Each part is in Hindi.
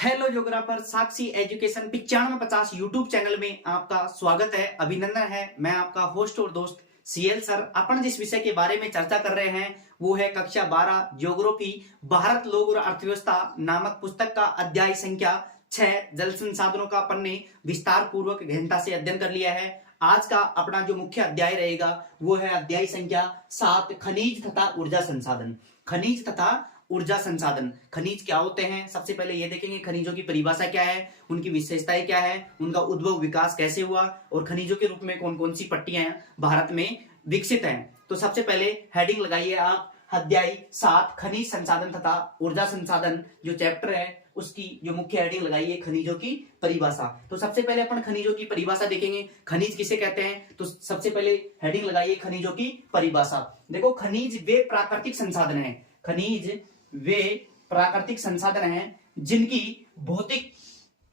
हेलो ज्योग्राफर साक्षी एजुकेशन 9550 यूट्यूब चैनल में आपका स्वागत है, अभिनंदन है। मैं आपका होस्ट और दोस्त सीएल सर। अपन जिस विषय के बारे में चर्चा कर रहे हैं वो है कक्षा 12 ज्योग्राफी भारत लोग और अर्थव्यवस्था नामक पुस्तक का अध्याय संख्या 6 जल संसाधनों का अपन ने विस्तार पूर्वक गहनता से अध्ययन कर लिया है। आज का अपना जो मुख्य अध्याय रहेगा वो है अध्याय संख्या 7 खनिज तथा ऊर्जा संसाधन। खनिज तथा ऊर्जा संसाधन। खनिज क्या होते हैं, सबसे पहले ये देखेंगे खनिजों की परिभाषा क्या है, उनकी विशेषताएं क्या है, उनका उद्भव विकास कैसे हुआ और खनिजों के रूप में कौन कौन सी पट्टियां भारत में विकसित हैं। तो सबसे पहले हेडिंग लगाइए आप, अध्याय 7 खनिज संसाधन तथा ऊर्जा संसाधन जो चैप्टर है उसकी जो मुख्य हेडिंग लगाइए खनिजों की परिभाषा। तो सबसे पहले अपन खनिजों की परिभाषा देखेंगे, खनिज किसे कहते हैं। तो सबसे पहले हेडिंग लगाइए खनिजों की परिभाषा। देखो खनिज वे प्राकृतिक संसाधन है, खनिज वे प्राकृतिक संसाधन हैं जिनकी भौतिक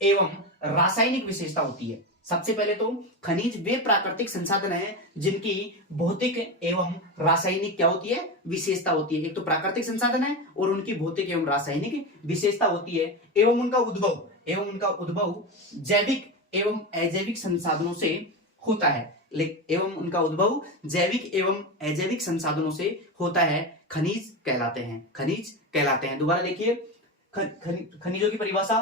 एवं रासायनिक विशेषता होती है। सबसे पहले तो खनिज वे प्राकृतिक संसाधन हैं जिनकी भौतिक एवं रासायनिक क्या होती है, विशेषता होती है। एक तो प्राकृतिक संसाधन है और उनकी भौतिक एवं रासायनिक विशेषता होती है। एवं उनका उद्भव जैविक एवं अजैविक संसाधनों से होता है। एवं उनका उद्भव जैविक एवं अजैविक संसाधनों से होता है, खनिज कहलाते हैं, खनिज कहलाते हैं। दोबारा देखिए खनिजों की परिभाषा,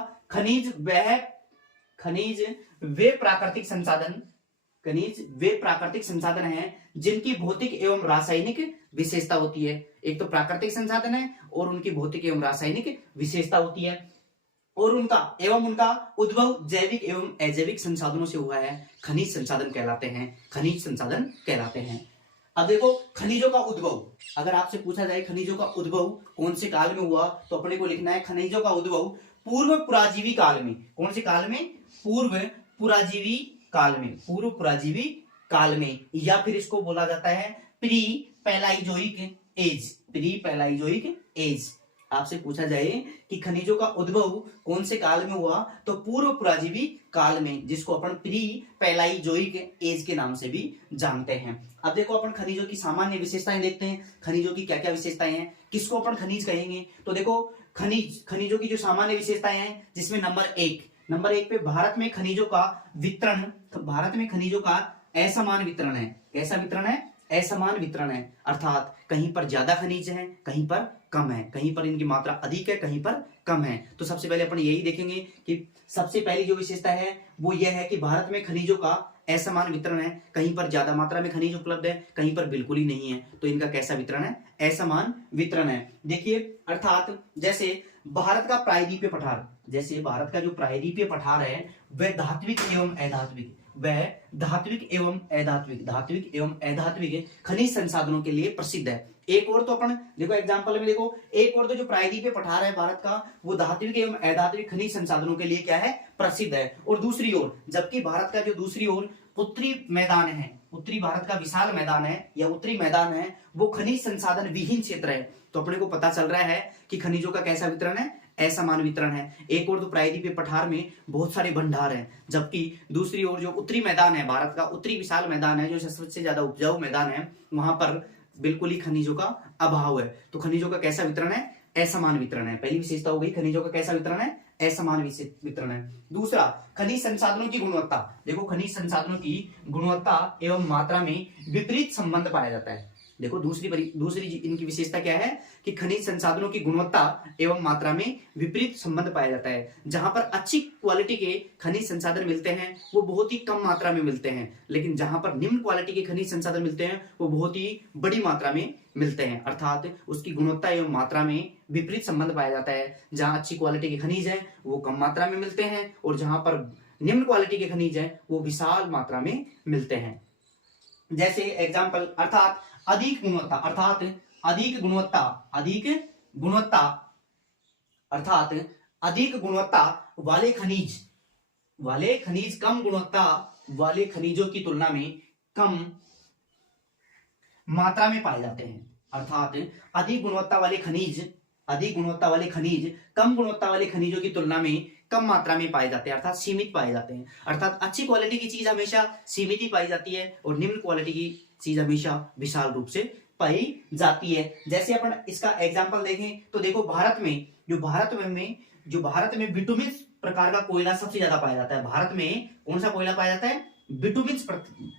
खनिज वे प्राकृतिक संसाधन हैं जिनकी भौतिक एवं रासायनिक विशेषता होती है। एक तो प्राकृतिक संसाधन है और उनकी भौतिक एवं रासायनिक विशेषता होती है और उनका उद्भव जैविक एवं अजैविक संसाधनों से हुआ है, खनिज संसाधन कहलाते हैं, खनिज संसाधन कहलाते हैं। अब देखो खनिजों का उद्भव, अगर आपसे पूछा जाए खनिजों का उद्भव कौन से काल में हुआ तो अपने को लिखना है खनिजों का उद्भव पूर्व पुराजीवी काल में। कौन से काल में? पूर्व पुराजीवी काल में, या फिर इसको बोला जाता है प्री पैलाइजोइक एज। आपसे पूछा जाए कि खनिजों का उद्भव कौन से काल में हुआ तो पूर्व पुराजीवी काल में, जिसको अपन प्री पैलाइजोइक एज के नाम से भी जानते हैं। अब देखो अपन खनिजों की सामान्य विशेषताएं देखते हैं, खनिजों की क्या क्या विशेषताएं हैं, किसको अपन खनिज कहेंगे। तो देखो खनिजों की जो सामान्य विशेषताएं हैं जिसमें नंबर एक पे भारत में खनिजों का असमान वितरण है। कैसा वितरण है? असमान वितरण है, अर्थात कहीं पर ज्यादा खनिज है, कहीं पर कम है, कहीं पर इनकी मात्रा अधिक है, कहीं पर कम है। तो सबसे पहले अपन यही देखेंगे कि सबसे पहली जो विशेषता है वो यह है कि भारत में खनिजों का असमान वितरण है, कहीं पर ज्यादा मात्रा में खनिज उपलब्ध है, कहीं पर बिल्कुल ही नहीं है। तो इनका कैसा वितरण है? असमान वितरण है। देखिए अर्थात जैसे भारत का जो प्रायद्वीपीय पठार है वह धात्विक एवं अधात्विक खनिज संसाधनों के लिए प्रसिद्ध है। एक और तो अपन देखो एग्जांपल में देखो, एक और तो जो प्रायद्वीपीय पठार है भारत का वो धात्विक एवं अधात्विक खनिज संसाधनों के लिए क्या है? प्रसिद्ध है। और दूसरी ओर जबकि भारत का जो दूसरी ओर उत्तरी भारत का विशाल मैदान है या उत्तरी मैदान है वो खनिज संसाधन विहीन क्षेत्र है। तो अपने को पता चल रहा है कि खनिजों का कैसा वितरण है? असमान वितरण है। एक और तो प्रायद्वीपीय पठार में बहुत सारे भंडार हैं, जबकि दूसरी ओर जो उत्तरी मैदान है भारत का, उत्तरी विशाल मैदान है जो सबसे ज्यादा उपजाऊ मैदान है, वहां पर बिल्कुल ही खनिजों का अभाव है। तो खनिजों का कैसा वितरण है? असमान वितरण है। पहली विशेषता हो गई खनिजों का कैसा वितरण है? असमान वितरण है। दूसरा खनिज संसाधनों की गुणवत्ता। देखो खनिज संसाधनों की गुणवत्ता एवं मात्रा में विपरीत संबंध पाया जाता है। देखो दूसरी इनकी विशेषता क्या है कि खनिज संसाधनों की गुणवत्ता एवं मात्रा में विपरीत संबंध पाया जाता है। जहां पर अच्छी क्वालिटी के खनिज संसाधन मिलते हैं वो बहुत ही कम मात्रा में मिलते हैं, लेकिन जहां पर निम्न क्वालिटी के खनिज संसाधन मिलते हैं वो बहुत ही बड़ी मात्रा में मिलते हैं, अर्थात उसकी गुणवत्ता एवं मात्रा में विपरीत संबंध पाया जाता है। जहां अच्छी क्वालिटी के खनिज है वो कम मात्रा में मिलते हैं और जहां पर निम्न क्वालिटी के खनिज है वो विशाल मात्रा में मिलते हैं। जैसे एग्जाम्पल अर्थात अधिक गुणवत्ता वाले खनिज कम गुणवत्ता वाले खनिजों की तुलना में कम मात्रा में पाए जाते हैं। अर्थात अधिक गुणवत्ता वाले खनिज कम गुणवत्ता वाले खनिजों की तुलना में कम मात्रा में पाए जाते हैं, अर्थात सीमित पाए जाते हैं। अर्थात अच्छी क्वालिटी की चीज हमेशा सीमित ही पाई जाती है और निम्न क्वालिटी की चीज हमेशा विशाल रूप से पाई जाती है। जैसे अपन इसका एग्जांपल देखें तो देखो भारत में जो भारत में बिटुमिन प्रकार का कोयला सबसे ज्यादा पाया जाता है। भारत में कौन सा कोयला पाया जाता है? बिटुमिन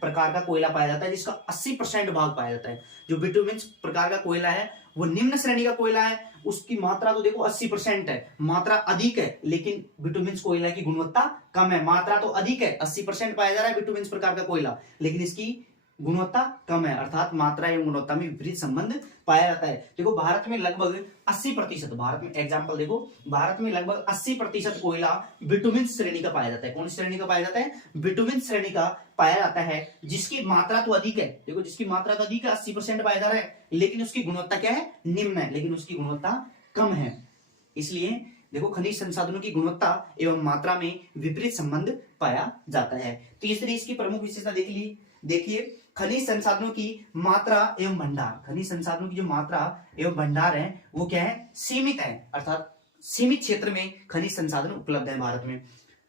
प्रकार का कोयला पाया जाता है, जिसका 80% भाग पाया जाता है। जो बिटुमिन प्रकार का कोयला है वो निम्न श्रेणी का कोयला है, उसकी मात्रा तो देखो 80% है, मात्रा अधिक है, लेकिन बिटुमिन कोयला की गुणवत्ता कम है। मात्रा तो अधिक है, 80% पाया जा रहा है बिटुमिन प्रकार का कोयला, लेकिन इसकी गुणवत्ता कम है, अर्थात मात्रा एवं गुणवत्ता में विपरीत संबंध पाया जाता है। देखो भारत में लगभग 80%, भारत में एग्जांपल देखो, भारत में लगभग 80% कोयला बिटुमिन श्रेणी का पाया जाता है। कौन श्रेणी का पाया जाता है? बिटुमिन श्रेणी का पाया जाता है, जिसकी मात्रा तो अधिक है। देखो जिसकी मात्रा तो अधिक है, 80% पाया जा रहा है, लेकिन उसकी गुणवत्ता क्या है? निम्न है, लेकिन उसकी गुणवत्ता कम है। इसलिए देखो खनिज संसाधनों की गुणवत्ता एवं मात्रा में विपरीत संबंध पाया जाता है। तीसरी इसकी प्रमुख विशेषता देख ली, देखिए खनिज संसाधनों की मात्रा एवं भंडार। खनिज संसाधनों की जो मात्रा एवं भंडार है वो क्या है? सीमित है, अर्थात सीमित क्षेत्र में खनिज संसाधन उपलब्ध है भारत में,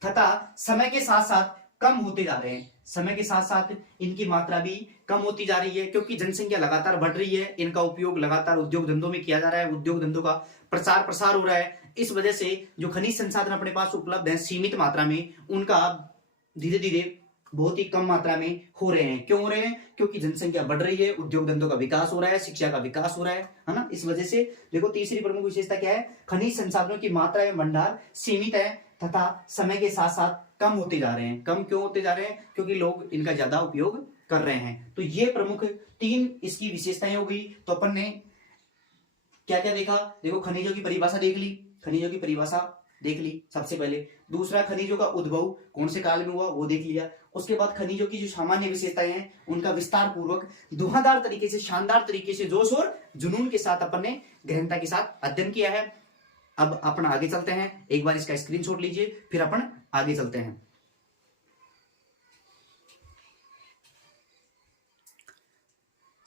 तथा समय के साथ साथ कम होते जा रहे हैं। समय के साथ साथ इनकी मात्रा भी कम होती जा रही है, क्योंकि जनसंख्या लगातार बढ़ रही है, इनका उपयोग लगातार उद्योग धंधों में किया जा रहा है, उद्योग धंधों का प्रचार प्रसार हो रहा है। इस वजह से जो खनिज संसाधन अपने पास उपलब्ध है सीमित मात्रा में, उनका धीरे धीरे बहुत ही कम मात्रा में हो रहे हैं। क्यों हो रहे हैं? क्योंकि जनसंख्या बढ़ रही है, उद्योग धंधों का विकास हो रहा है, शिक्षा का विकास हो रहा है ना। इस वजह से देखो तीसरी प्रमुख विशेषता क्या है? खनिज संसाधनों की मात्रा एवं भंडार सीमित है तथा समय के साथ साथ कम होते जा रहे हैं। कम क्यों होते जा रहे हैं? क्योंकि लोग इनका ज्यादा उपयोग कर रहे हैं। तो ये प्रमुख 3 इसकी विशेषताएं हो गई। तो अपन ने क्या क्या देखा? देखो खनिजों की परिभाषा देख ली, खनिजों की परिभाषा देख ली सबसे पहले। दूसरा खनिजों का उद्भव कौन से काल में हुआ वो देख लिया। उसके बाद खनिजों की जो सामान्य विशेषताएं हैं उनका विस्तार पूर्वक धुआंधार तरीके से, शानदार तरीके से, जोश और जुनून के साथ अपन ने गहनता के साथ अध्ययन किया है। अब अपन आगे चलते हैं, एक बार इसका स्क्रीनशॉट लीजिए, फिर अपन आगे चलते हैं।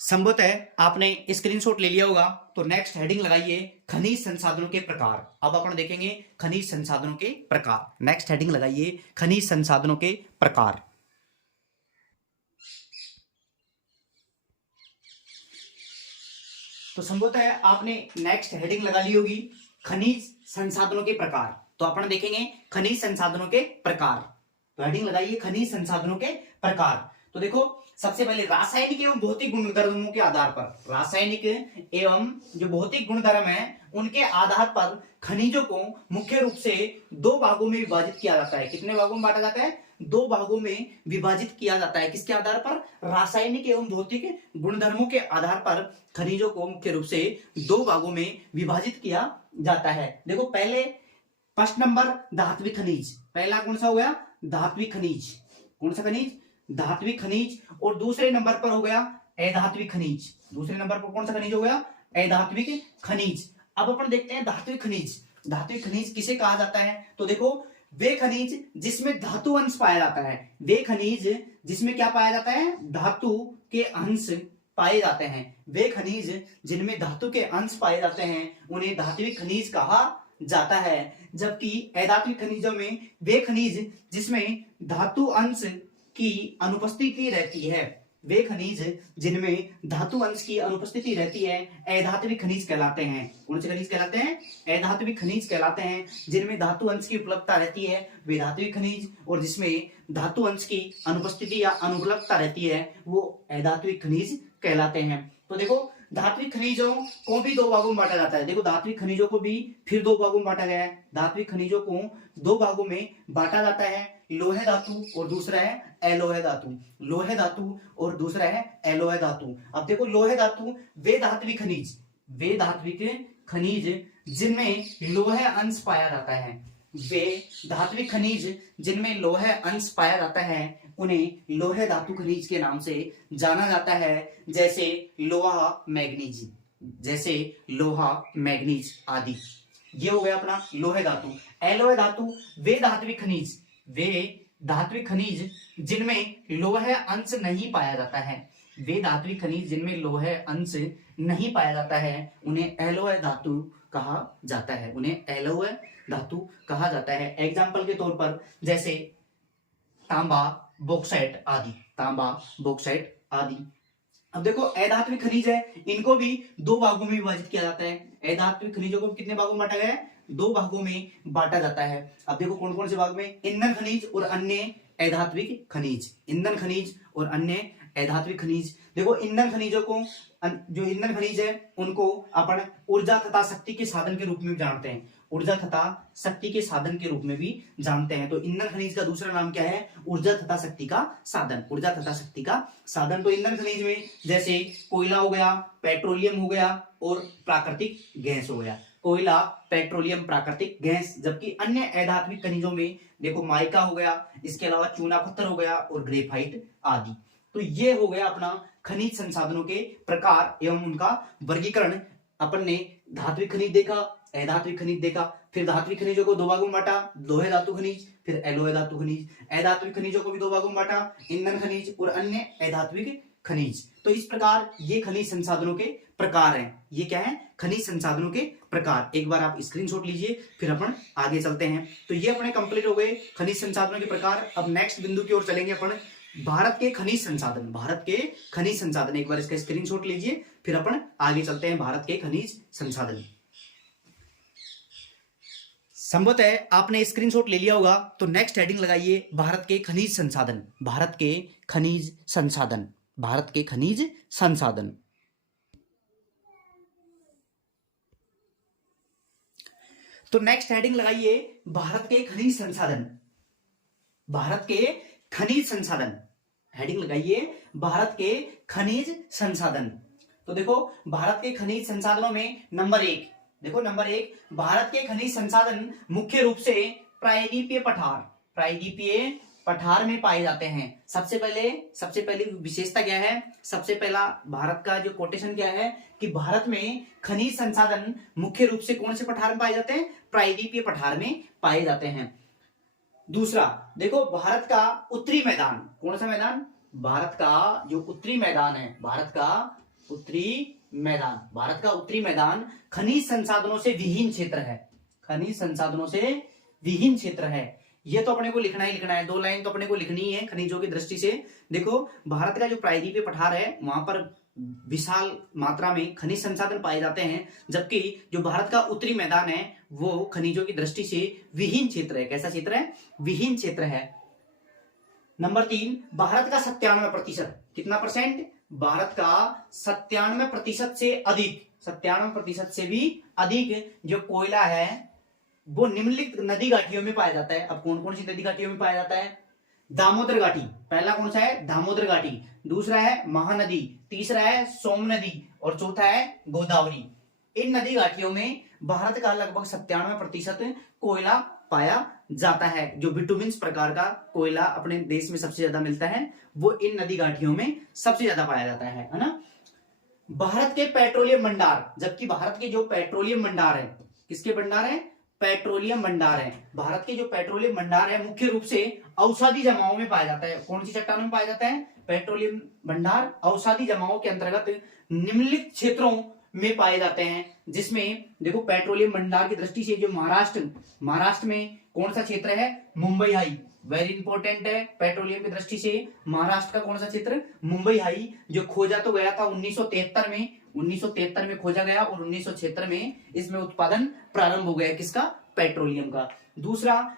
संभवतः आपने स्क्रीनशॉट ले लिया होगा, तो नेक्स्ट हेडिंग लगाइए खनिज संसाधनों के प्रकार। अब अपन देखेंगे खनिज संसाधनों के प्रकार। नेक्स्ट हेडिंग लगाइए खनिज संसाधनों के प्रकार। तो संभवतः आपने नेक्स्ट हेडिंग लगा ली होगी खनिज संसाधनों के प्रकार। तो अपन देखेंगे खनिज संसाधनों के प्रकार। तो हेडिंग लगाइए खनिज संसाधनों के प्रकार। तो देखो सबसे पहले रासायनिक एवं भौतिक गुणधर्मों के आधार पर, रासायनिक एवं जो भौतिक गुणधर्म है उनके आधार पर खनिजों को मुख्य रूप से 2 भागों में विभाजित किया जाता है। कितने भागों में बांटा जाता है? 2 भागों में विभाजित किया जाता है। किसके आधार पर? रासायनिक एवं भौतिक गुणधर्मों के आधार पर खनिजों को मुख्य रूप से 2 भागों में विभाजित किया जाता है। देखो पहले फर्स्ट नंबर धात्विक खनिज। पहला कौन सा हो गया? धात्विक खनिज। कौन सा खनिज? धात्विक खनिज। और दूसरे नंबर पर हो गया अधात्विक खनिज। दूसरे नंबर पर कौन सा खनिज हो गया? अधात्विक खनिज। अब अपन देखते हैं धात्विक खनिज। धात्विक खनिज किसे कहा जाता है? तो देखो वे खनिज जिसमें धातु अंश पाया जाता है। वे खनिज जिसमें क्या पाया जाता है? धातु के अंश पाए जाते हैं। वे खनिज जिनमें धातु के अंश पाए जाते हैं उन्हें धात्विक खनिज कहा जाता है। जबकि अधात्विक खनिजों में वे खनिज जिसमें धातु अंश की अनुपस्थिति रहती है, वे खनिज जिनमें धातु अंश की अनुपस्थिति रहती है अधात्विक खनिज कहलाते हैं। कौन से खनिज कहलाते हैं? अधात्विक खनिज कहलाते हैं। जिनमें धातु अंश की उपलब्धता रहती है वे धात्विक खनिज, और जिसमें धातु अंश की अनुपस्थिति या अनुपलब्धता रहती है वो अधात्विक खनिज कहलाते हैं। तो देखो धात्विक खनिजों को भी 2 भागों में बांटा जाता है। देखो धात्विक खनिजों को भी फिर 2 भागों में बांटा गया है। धात्विक खनिजों को 2 भागों में बांटा जाता है, लोहे धातु और दूसरा है अलोहे धातु। लोहे धातु और दूसरा है अलोहे धातु। अब देखो लोहे धातु वे धात्विक खनिज, वे धात्विक खनिज जिनमें लोहे अंश पाया जाता है। वे धात्विक खनिज जिनमें लोहे अंश पाया जाता है उन्हें लोहे धातु खनिज के नाम से जाना जाता है, जैसे लोहा मैग्नीज, जैसे लोहा मैग्नीज आदि। ये हो गया अपना लोहे धातु। अलोहे धातु वे धात्विक खनिज, वे धात्विक खनिज जिनमें लोहे अंश नहीं पाया जाता है। वे धात्विक खनिज जिनमें लोहे अंश नहीं पाया जाता है उन्हें अलोहे धातु कहा जाता है। उन्हें अलोहे धातु कहा जाता है। एग्जाम्पल के तौर पर जैसे तांबा, बॉक्साइट आदि। तांबा, बॉक्साइट आदि। अब देखो अधात्विक खनिज है, इनको भी 2 भागों में विभाजित किया जाता है। अधात्विक खनिजों को कितने भागों में बांटा गया है? दो भागों में बांटा जाता है। अब देखो कौन कौन से भाग में, ईंधन खनिज और अन्य अधात्विक खनिज, ईंधन खनिज और अन्य अधात्विक खनिज। देखो ईंधन खनिजों को, जो ईंधन खनिज है उनको अपन ऊर्जा तथा शक्ति के साधन के रूप में जानते हैं, ऊर्जा तथा शक्ति के साधन के रूप में भी जानते हैं। तो ईंधन खनिज का दूसरा नाम क्या है, ऊर्जा तथा शक्ति का साधन, ऊर्जा तथा शक्ति का साधन। तो ईंधन खनिज में जैसे कोयला हो गया, पेट्रोलियम हो गया और प्राकृतिक गैस हो गया, कोयला, पेट्रोलियम, प्राकृतिक गैस। जबकि अन्य अधात्विक खनिजों में देखो माइका हो गया, इसके अलावा चूना पत्थर हो गया और ग्रेफाइट आदि। तो ये हो गया अपना खनिज संसाधनों के प्रकार एवं उनका वर्गीकरण। अपन ने धात्विक खनिज देखा, अधात्विक खनिज देखा, फिर धात्विक खनिजों को दो भागों में बांटा, लोहे धातु खनिज, फिर एलोय धातु खनिज। अधात्विक खनिजों को भी दो भागों में बांटा, ईंधन खनिज और अन्य अधात्विक खनिज। तो इस प्रकार ये खनिज संसाधनों के प्रकार हैं। ये क्या है, खनिज संसाधनों के प्रकार। एक बार आप स्क्रीनशॉट लीजिए, फिर अपन आगे चलते हैं। तो ये अपने कंप्लीट हो गए खनिज संसाधनों के प्रकार। अब नेक्स्ट बिंदु की ओर चलेंगे अपन, भारत के खनिज संसाधन, भारत के खनिज संसाधन। एक बार इसका स्क्रीनशॉट लीजिए, फिर अपन आगे चलते हैं। भारत के खनिज संसाधन, संभवतः आपने स्क्रीनशॉट ले लिया होगा, तो नेक्स्ट हेडिंग लगाइए भारत के खनिज संसाधन, भारत के खनिज संसाधन, भारत के खनिज संसाधन। तो नेक्स्ट हेडिंग लगाइए भारत के खनिज संसाधन, भारत के खनिज संसाधन। हेडिंग लगाइए भारत के खनिज संसाधन। तो देखो भारत के खनिज संसाधनों में नंबर एक, देखो नंबर एक, भारत के खनिज संसाधन मुख्य रूप से प्रायद्वीपीय पठार, प्रायद्वीपीय पठार में पाए जाते हैं। सबसे पहले विशेषता क्या है, सबसे पहला भारत का जो कोटेशन क्या है कि भारत में खनिज संसाधन मुख्य रूप से कौन से पठार में पाए जाते हैं, प्रायद्वीपीय पठार में पाए जाते हैं। दूसरा देखो भारत का उत्तरी मैदान, कौन सा मैदान, भारत का जो उत्तरी मैदान है, भारत का उत्तरी मैदान, भारत का उत्तरी मैदान खनिज संसाधनों से विहीन क्षेत्र है, खनिज संसाधनों से विहीन क्षेत्र है। ये तो अपने को लिखना ही लिखना है, दो लाइन तो अपने को लिखनी ही है खनिजों की दृष्टि से। देखो भारत का जो प्रायद्वीपीय पठार है वहां पर विशाल मात्रा में खनिज संसाधन पाए जाते हैं, जबकि जो भारत का उत्तरी मैदान है वो खनिजों की दृष्टि से विहीन क्षेत्र है। कैसा क्षेत्र है, विहीन क्षेत्र है। नंबर तीन, भारत का 97%, कितना परसेंट, भारत का 97% से अधिक, 97% से भी अधिक जो कोयला है वो निम्नलिखित नदी घाटियों में पाया जाता है। अब कौन कौन सी नदी घाटियों में पाया जाता है, दामोदर घाटी, पहला कौन सा है, दामोदर घाटी, दूसरा है महानदी, तीसरा है सोम नदी और चौथा है गोदावरी। इन नदी घाटियों में भारत का लगभग 97% कोयला पाया जाता है। जो बिटुमिन्स प्रकार का कोयला अपने देश में सबसे ज्यादा मिलता है वो इन नदी घाटियों में सबसे ज्यादा पाया जाता है ना। भारत के पेट्रोलियम भंडार, जबकि भारत के जो पेट्रोलियम भंडार है, किसके भंडार है, पेट्रोलियम भंडार है। भारत के जो पेट्रोलियम भंडार है मुख्य रूप से औषधि जमाओं में पाया जाता है। कौन सी चट्टानों में पाया जाता है, पेट्रोलियम भंडार औषधि जमाओं के अंतर्गत निम्नलिखित क्षेत्रों में पाए जाते हैं। जिसमें देखो पेट्रोलियम भंडार की दृष्टि से जो महाराष्ट्र में कौन सा क्षेत्र है, मुंबई हाई, वेरी इंपॉर्टेंट है पेट्रोलियम की दृष्टि से। महाराष्ट्र का कौन सा क्षेत्र, मुंबई हाई, जो खोजा तो गया था 1973 में खोजा गया और 1976 में इसमें उत्पादन प्रारंभ हो गया, किसका, पेट्रोलियम का। दूसरा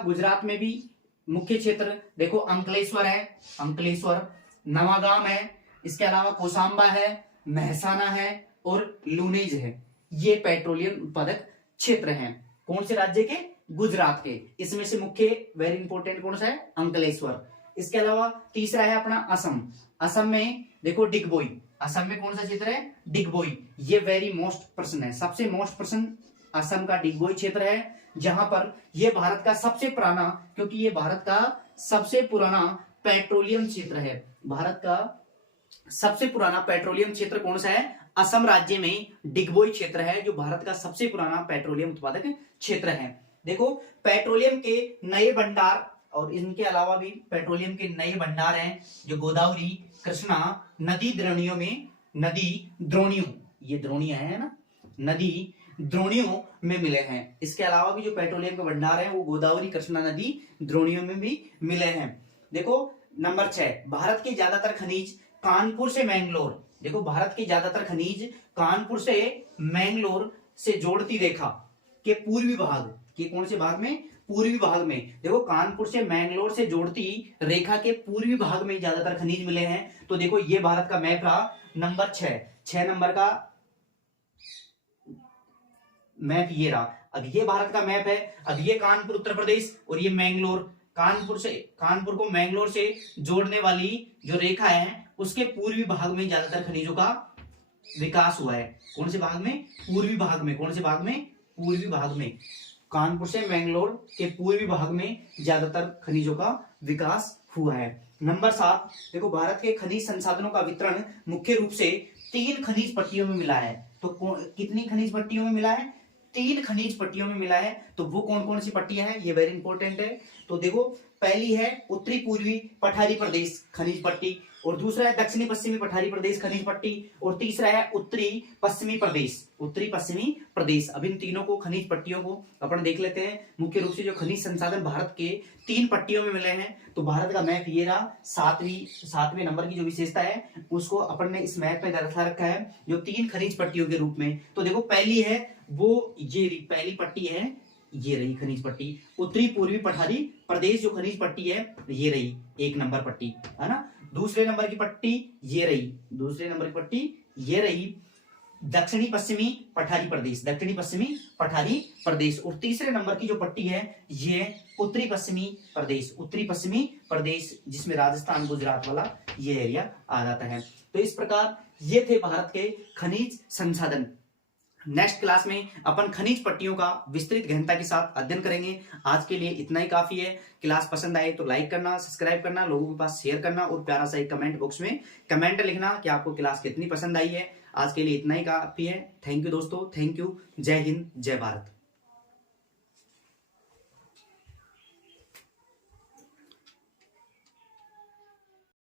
गुजरात में भी मुख्य क्षेत्र देखो अंकलेश्वर है, अंकलेश्वर, नवागाम है, इसके अलावा कोसांबा है, महसाना है और लूनेज है। ये पेट्रोलियम उत्पादक क्षेत्र हैं। कौन से राज्य के, गुजरात के। इसमें से मुख्य वेरी इंपॉर्टेंट कौन सा है, अंकलेश्वर। इसके अलावा तीसरा है अपना असम, असम में देखो डिगबोई, असम में कौन सा क्षेत्र है, डिगबोई। ये वेरी मोस्ट प्रश्न है, सबसे मोस्ट प्रश्न असम का डिगबोई क्षेत्र है, जहां पर यह भारत का सबसे पुराना, क्योंकि ये भारत का सबसे पुराना पेट्रोलियम क्षेत्र है। भारत का सबसे पुराना पेट्रोलियम क्षेत्र कौन सा है, असम राज्य में डिगबोई क्षेत्र है, जो भारत का सबसे पुराना पेट्रोलियम उत्पादक क्षेत्र है। देखो पेट्रोलियम के नए भंडार और इनके अलावा भी पेट्रोलियम के नए भंडार हैं जो गोदावरी, कृष्णा नदी द्रोणियों में, नदी द्रोणियों, ये द्रोणियां है ना, नदी द्रोणियों में मिले हैं। इसके अलावा भी जो पेट्रोलियम के भंडार हैं वो गोदावरी, कृष्णा नदी द्रोणियों में भी मिले हैं। देखो नंबर 6, भारत के ज्यादातर खनिज कानपुर से मैंगलोर, देखो भारत की ज्यादातर खनिज कानपुर से मैंगलोर से जोड़ती रेखा, के पूर्वी भाग के कौन से भाग में, पूर्वी भाग में। देखो कानपुर से मैंगलोर से जोड़ती रेखा के पूर्वी भाग में ज्यादातर खनिज मिले हैं। तो देखो ये भारत का मैप रहा नंबर 6 नंबर का मैप ये रहा। अब ये भारत का मैप है। अब ये कानपुर उत्तर प्रदेश और ये मैंगलोर, कानपुर को मैंगलोर से जोड़ने वाली जो रेखा है उसके पूर्वी भाग में ज्यादातर खनिजों का विकास हुआ है। कौन से भाग में, पूर्वी भाग में। कौन से भाग में, पूर्वी भाग में। कानपुर से मैंगलोर के पूर्वी भाग में ज्यादातर खनिजों का विकास हुआ है। नंबर 7 देखो भारत के खनिज संसाधनों का वितरण मुख्य रूप से 3 खनिज पट्टियों में मिला है। तो कितनी खनिज पट्टियों में मिला है, 3 खनिज पट्टियों में मिला है। तो वो कौन कौन सी पट्टियां हैं, ये वेरी इंपॉर्टेंट है। तो देखो पहली है उत्तरी पूर्वी पठारी प्रदेश खनिज पट्टी, और दूसरा है दक्षिणी पश्चिमी पठारी प्रदेश खनिज पट्टी, और तीसरा है उत्तरी पश्चिमी प्रदेश। अब इन तीनों को खनिज पट्टियों को अपन देख लेते हैं। मुख्य रूप से जो खनिज संसाधन भारत के 3 पट्टियों में मिले हैं। तो भारत का मैप ये रहा। 7वें नंबर की जो विशेषता है उसको अपन ने इस मैप में दर्शा रखा है जो 3 खनिज पट्टियों के रूप में। तो देखो पहली है वो ये पहली पट्टी है, ये रही खनिज पट्टी उत्तरी पूर्वी पठारी प्रदेश जो खनिज पट्टी है ये रही 1 नंबर पट्टी, है ना। दूसरे नंबर की पट्टी ये रही, दूसरे नंबर की पट्टी ये रही दक्षिणी पश्चिमी पठारी प्रदेश, और तीसरे नंबर की जो पट्टी है ये उत्तरी पश्चिमी प्रदेश जिसमें राजस्थान गुजरात वाला ये एरिया आ जाता है। तो इस प्रकार ये थे भारत के खनिज संसाधन। नेक्स्ट क्लास में अपन खनिज पट्टियों का विस्तृत गहनता के साथ अध्ययन करेंगे। आज के लिए इतना ही काफी है। क्लास पसंद आए तो लाइक करना, सब्सक्राइब करना, लोगों के पास शेयर करना, और प्यारा सा एक कमेंट बॉक्स में कमेंट लिखना कि आपको क्लास कितनी पसंद आई है। आज के लिए इतना ही काफी है। थैंक यू दोस्तों, थैंक यू। जय हिंद, जय भारत।